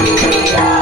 Hallelujah.